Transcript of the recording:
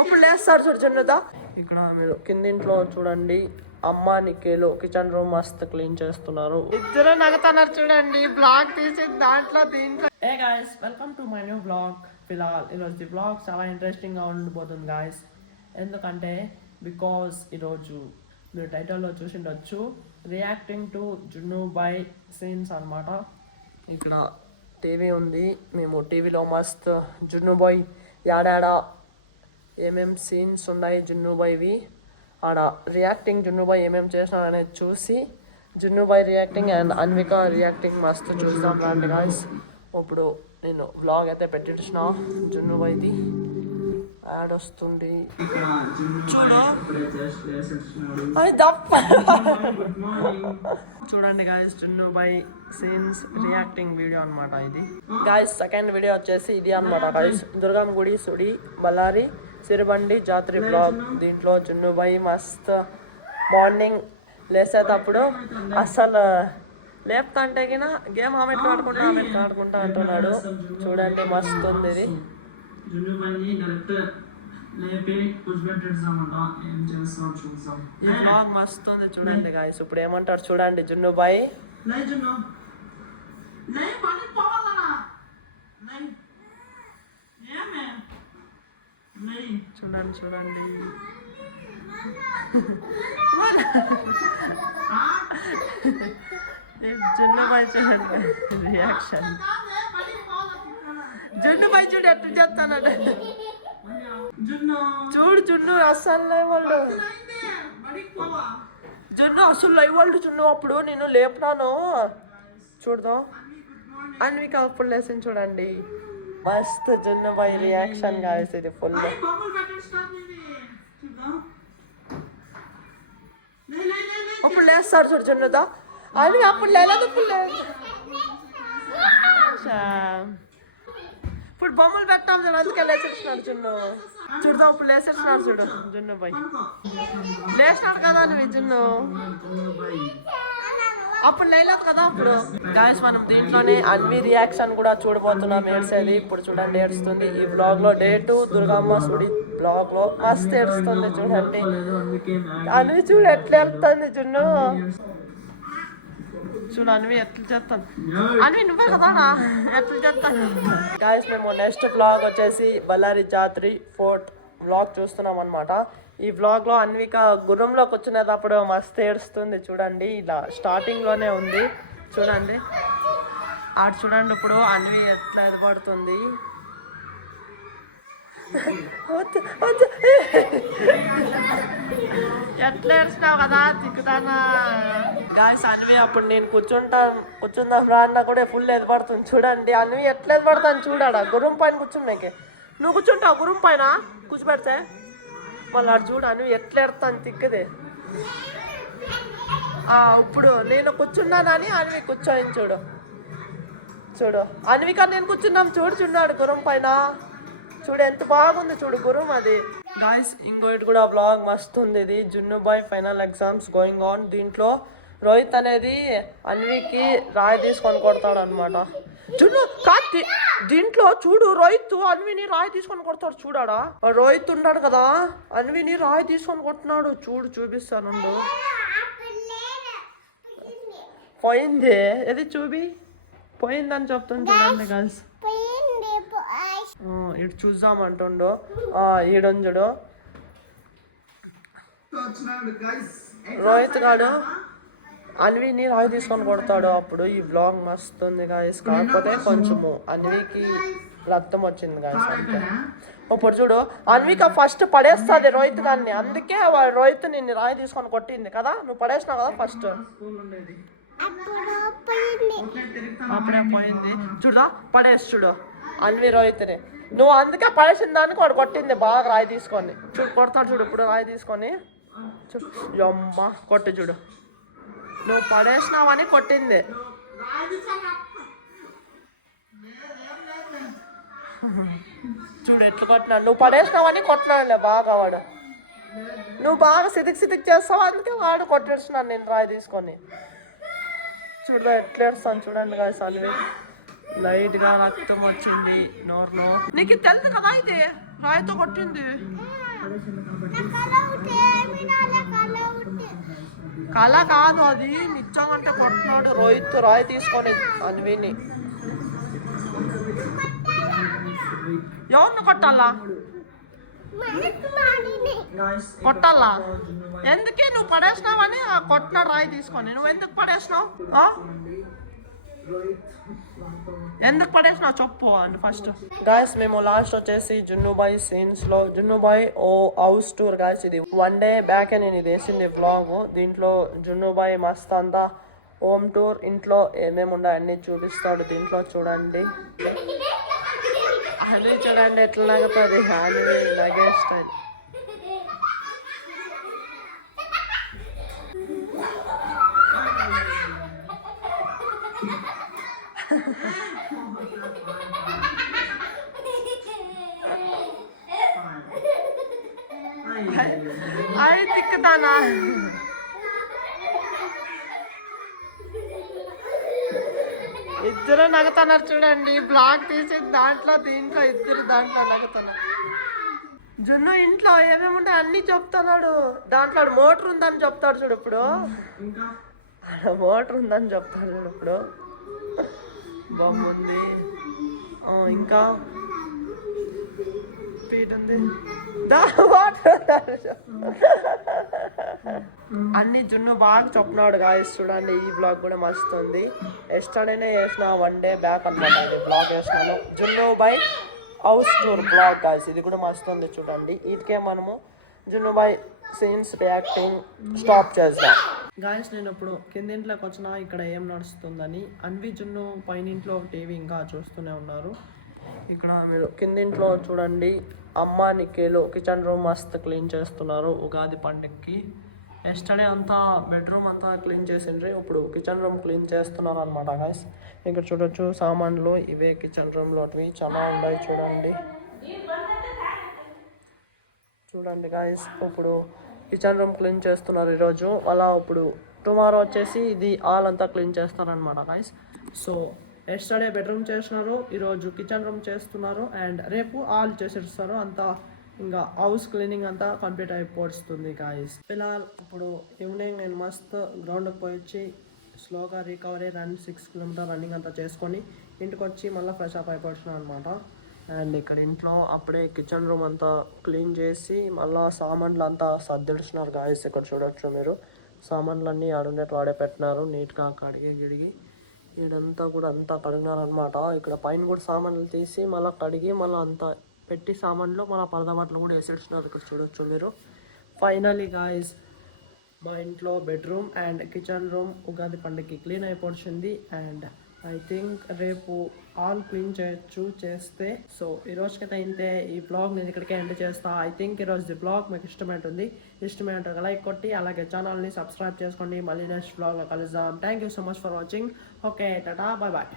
అప్పుడు లేస్తారు చూడు జొన్నదా. ఇక్కడ మీరు కిందింట్లో చూడండి, అమ్మ నికేలు కిచెన్ రూమ్ మస్తు క్లీన్ చేస్తున్నారు. ఇద్దరు నగతన్నారు చూడండి, బ్లాగ్ తీసి దాంట్లో దీంట్లో. Hey guys, welcome to my new blog. ఫిలాల్ ఈరోజు బ్లాగ్ చాలా ఇంట్రెస్టింగ్గా ఉండిపోతుంది గాయస్. ఎందుకంటే బికాస్ ఈరోజు మీరు టైటిల్లో చూసిండొచ్చు, రియాక్టింగ్ టు జున్ను బై సీన్స్ అనమాట. ఇక్కడ టీవీ ఉంది, మేము టీవీలో మస్త్ జున్ను బాయ్ యాడాడా ఏమేమి సీన్స్ ఉన్నాయి జున్ను బాయ్వి, ఆడ రియాక్టింగ్ జున్ను బాయ్ ఏమేమి చేసినాడు అనేది చూసి Junnu boy reacting and Anvika reacting మస్తు చూస్తాం రండి గాయస్. ఇప్పుడు నేను వ్లాగ్ అయితే పెట్టించిన జున్ను బాయ్ది యాడ్ వస్తుంది చూడు, చూడండి గాయస్, జున్ను బాయ్ సీన్స్ రియాక్టింగ్ వీడియో అనమాట ఇది గాయస్. సెకండ్ వీడియో వచ్చేసి ఇది అనమాట గాయస్, దుర్గం గుడి సుడి బళ్ళారి సిరిబండి జాతర బ్లాగ్. దీంట్లో జున్ను బాయ్ మస్త్ మార్నింగ్ లేసేటప్పుడు అస్సలు లేపుతంటే గిన గేమ్ ఆమెట్ ఆడుకుంటా అంటున్నాడు. చూడండి మస్తు ఉంది ఇది. ఈ బ్లాగ్ మస్తు ఉంది చూడండి గాయస్. ఇప్పుడు ఏమంటారు చూడండి జున్ను బాయ్. చూడండి చూడండి జున్ను బాయ్ చూడండి రియాక్షన్. జున్ను బాయ్ చూడు ఎట్లా చేస్తానట, చూడు జున్ను అస్సలు లేవాళ్ళు, జున్ను అసలు లేవాళ్ళు. జున్ను అప్పుడు నేను లేపునాను చూడదాం, అన్విక అప్పుడు లేసింది చూడండి. మస్త్ జున్ను బాయ్ రియాక్షన్ గాయస్ ఇది ఫుల్. అప్పుడు లేస్తారు చూడు జున్నుదా, అది అప్పుడు లేదు ఇప్పుడు బొమ్మలు పెట్టాం చూడు, అందుకే లేచేసినాడు జున్ను. చూడదా ఇప్పుడు లేసేసినాడు చూడు జున్ను బాయ్, లేచినాడు కదా నువ్వు జున్ను, అప్పుడు లేలేదు కదా అప్పుడు. గాయస్ మనం దీంట్లోనే అన్వి రియాక్షన్ కూడా చూడబోతున్నాం ఏడ్చేది. ఇప్పుడు చూడండి ఏడుస్తుంది. ఈ బ్లాగ్ లో డే 2 దుర్గమ్మ సుడి బ్లాగ్ లో మస్తు ఏడుస్తుంది చూడండి. అన్వి చూడు ఎట్లా వెళ్తుంది జున్ను, చూడు అన్వి ఎట్లా చేస్తాను, అన్వి నువ్వే కదా ఎట్లా చేస్తాను. గాయస్ మేము నెక్స్ట్ బ్లాగ్ వచ్చేసి బళ్ళారి జాత్రి ఫోర్ట్ బ్లాగ్ చూస్తున్నాం అనమాట. ఈ వ్లాగ్లో అన్విక గుర్రంలోకి వచ్చినప్పుడు మస్తు ఏడుస్తుంది చూడండి. ఇలా స్టార్టింగ్లోనే ఉంది చూడండి, ఆడు చూడండి ఇప్పుడు అన్వి ఎట్లా ఎదపడుతుంది. ఎట్లా ఏడ్చినావు కదా తిక్కుతానా గాయస్. అన్వి అప్పుడు నేను కూర్చుందాం రా అన్న కూడా ఫుల్ ఎదపడుతుంది చూడండి. అన్వి ఎట్లా ఎదపడతాను చూడాడా, గుర్రం పైన కూర్చున్నాకే. నువ్వు కూర్చుంటావు గుర్రం పైన కూర్చోబెడితే, మళ్ళీ అటు చూడు అన్వి ఎట్లా ఎడతాను తిక్కదే. ఇప్పుడు నేను కూర్చున్నానని అన్వి కూర్చోని చూడు, చూడు అన్విక నేను కూర్చున్నాం చూడు, చూడాడు గుర్రం పైన చూడు ఎంత బాగుంది చూడు గుర్రం అది. గాయస్ ఇంకోటి కూడా బ్లాగ్ మస్తు ఉంది ఇది, Junnu boy final exams going on. దీంట్లో రోహిత్ అనేది అన్వికి రాయి తీసుకొని కొడతాడు అనమాట. జున్ను కాదు దీంట్లో చూడు, రోహిత్ అన్విని రాయి తీసుకొని కొడతాడు చూడాడా. రోహిత్ ఉన్నాడు కదా, అన్విని రాయి తీసుకొని కొట్టినాడు చూడు, చూపిస్తాను పోయింది అది చూపి, పోయిందని చెప్తాను చూడండి గర్ల్స్. ఇటు చూద్దామంటుండు ఈడొంజుడు రోహిత్ గాడు అన్విని రాయి తీసుకొని కొడతాడు. అప్పుడు ఈ బ్లాగ్ మస్తు ఉంది గాయస్. కాకపోతే కొంచెము అన్వికి రక్తం వచ్చింది గాయస్ అంటే. ఇప్పుడు చూడు అన్విక ఫస్ట్ పడేస్తుంది రోహిత్ గారిని, అందుకే రోహిత్ నిన్ను రాయి తీసుకొని కొట్టింది కదా, నువ్వు పడేసినావు కదా ఫస్ట్, అప్పుడే పోయింది చూడా. పడేసి చూడు అన్వి రోహిత్ని, నువ్వు అందుకే పడేసిన దానికి వాడు కొట్టింది బాగా రాయి తీసుకొని. చూడు కొడతాడు చూడు ఇప్పుడు రాయి తీసుకొని, చూడు అమ్మ కొట్టి చూడు, నువ్వు పడేసినావని కొట్టింది. చూడు ఎట్లు కొట్టినాడు, నువ్వు పడేసినావని కొట్టినాడులే బాగా వాడు. నువ్వు బాగా సిదిక్ చేస్తావు అందుకే వాడు కొట్టేస్తున్నాను నేను రాయి తీసుకొని. చూడ ఎట్లా ఏడుస్తాను చూడండి గాయస్ అన్వి. లైట్ గా రక్తం వచ్చింది నోరులో. నీకు తెలుసు కదా ఇది రాయితో కొట్టింది. కళ కాదు అది, నిజంగా కొట్టినాడు రోహిత్ రాయి తీసుకొని అన్విని. ఎవరిని కొట్టాలా? కొట్టాలా? ఎందుకే నువ్వు పడేసినావని కొట్టినాడు రాయి తీసుకొని. నువ్వు ఎందుకు పడేసినావు? ఎందుకు పడేసినావు చెప్పు అండ్ ఫస్ట్. గాయస్ మేము లాస్ట్ వచ్చేసి జున్నుబాయ్ సీన్స్ లో జున్నుబాయ్ ఓ హౌస్ టూర్ గాయస్. ఇది 1 డే బ్యాక్ నేను ఇది వేసింది వ్లాగ్. దీంట్లో జున్నుబాయ్ మస్త్ అంతా హోమ్ టూర్, ఇంట్లో ఏమేమి ఉన్నాయో అన్ని చూపిస్తాడు దీంట్లో. చూడండి అని చూడండి ఎట్లా నగుతుంది అని నగే స్టైల్. అయి తిక్కుతానా? ఇద్దరు నగుతున్నారు చూడండి. బ్లాగ్ తీసి దాంట్లో దీంట్లో ఇద్దరు దాంట్లో నగుతున్నారు. జున్ను ఇంట్లో ఏమేమి ఉంటాయి అన్ని చెప్తున్నాడు. దాంట్లో మోటార్ ఉందని చెప్తాడు చూడు ఇప్పుడు. మోటార్ ఉందని చెప్తాడు చూడు ఇప్పుడు. బాగుంది. ఇంకా స్పీడ్ ఉంది. అన్ని జున్ను బాగా చెప్పినాడు గాయస్. చూడండి ఈ బ్లాగ్ కూడా మస్తు ఉంది. ఎస్టర్డేనే వేసిన 1 డే బ్యాక్ అనమాట ఇది బ్లాగ్ వేసినాను. జున్ను by house tour blog guys. ఇది కూడా మస్తు ఉంది చూడండి. వీటికే మనము జున్ను బై సీన్స్ రియాక్టింగ్ స్టాప్ చేద్దాం గాయస్. నేను ఇప్పుడు కిందింట్లోకి వచ్చిన ఇక్కడ ఏం నడుస్తుందని. అన్వి జున్ను పైనింట్లో టీవీ ఇంకా చూస్తూనే ఉన్నారు. ఇక్కడ మీరు కిందింట్లో చూడండి అమ్మ నికేలు కిచెన్ రూమ్ మస్తు క్లీన్ చేస్తున్నారు ఉగాది పండుగకి. ఎస్టర్డే అంతా బెడ్రూమ్ అంతా క్లీన్ చేసిండ్రి, ఇప్పుడు కిచెన్ రూమ్ క్లీన్ చేస్తున్నారు అనమాట గాయస్. ఇక్కడ చూడొచ్చు సామాన్లు ఇవే కిచెన్ రూమ్లో చాలా ఉన్నాయి చూడండి. చూడండి గాయస్ ఇప్పుడు కిచెన్ రూమ్ క్లీన్ చేస్తున్నారు ఈరోజు. అలా ఇప్పుడు టుమారో వచ్చేసి ఇది హాల్ అంతా క్లీన్ చేస్తారనమాట గాయస్. సో ఎస్టర్డే బెడ్రూమ్ చేస్తున్నారు, ఈరోజు కిచెన్ రూమ్ చేస్తున్నారు, అండ్ రేపు హాల్ చేసేస్తారు. అంతా ఇంకా హౌస్ క్లీనింగ్ అంతా కంప్లీట్ అయిపోతుంది గాయస్. ఫిలాల్ ఇప్పుడు ఈవినింగ్ నేను మస్తు గ్రౌండ్కి పోయి వచ్చి స్లోగా రికవరీ 6 కిలోమీటర్ రన్నింగ్ అంతా చేసుకొని ఇంటికి వచ్చి మళ్ళీ ఫ్రెష్ అప్ అయిపోతున్నాను అనమాట. అండ్ ఇక్కడ ఇంట్లో అప్పుడే కిచెన్ రూమ్ అంతా క్లీన్ చేసి మళ్ళీ సామాన్లు అంతా సర్దిడుస్తున్నారు గాయస్. ఇక్కడ చూడొచ్చు మీరు సామాన్లన్నీ ఆడుండేటి వాడే పెట్టినారు నీట్గా కడిగి గిడిగి. ఇదంతా కూడా అంతా కడిగినారనమాట. ఇక్కడ పైన కూడా సామాన్లు తీసి మళ్ళీ కడిగి మళ్ళీ అంతా పెట్టి సామాన్లు మళ్ళీ పరదబట్లు కూడా వేసేస్తున్నారు. ఇక్కడ చూడొచ్చు మీరు. ఫైనలీ గాయస్ మా ఇంట్లో bedroom and kitchen room Ugadi పండుగకి క్లీన్ అయిపోతుంది. అండ్ ఐ థింక్ రేపు ఆల్ క్లీన్ చేయొచ్చు చేస్తే. సో ఈ రోజుకైతే అయితే ఈ బ్లాగ్ నేను ఇక్కడికే ఎండ్ చేస్తా. ఐ థింక్ ఈరోజు బ్లాగ్ మీకు ఇష్టమైంటుంది. ఇష్టమైంటే లైక్ కొట్టి అలాగే ఛానల్ని సబ్స్క్రైబ్ చేసుకోండి. మళ్ళీ నెక్స్ట్ బ్లాగ్లో కలుద్దాం. Thank you so much for watching. Okay tata bye bye.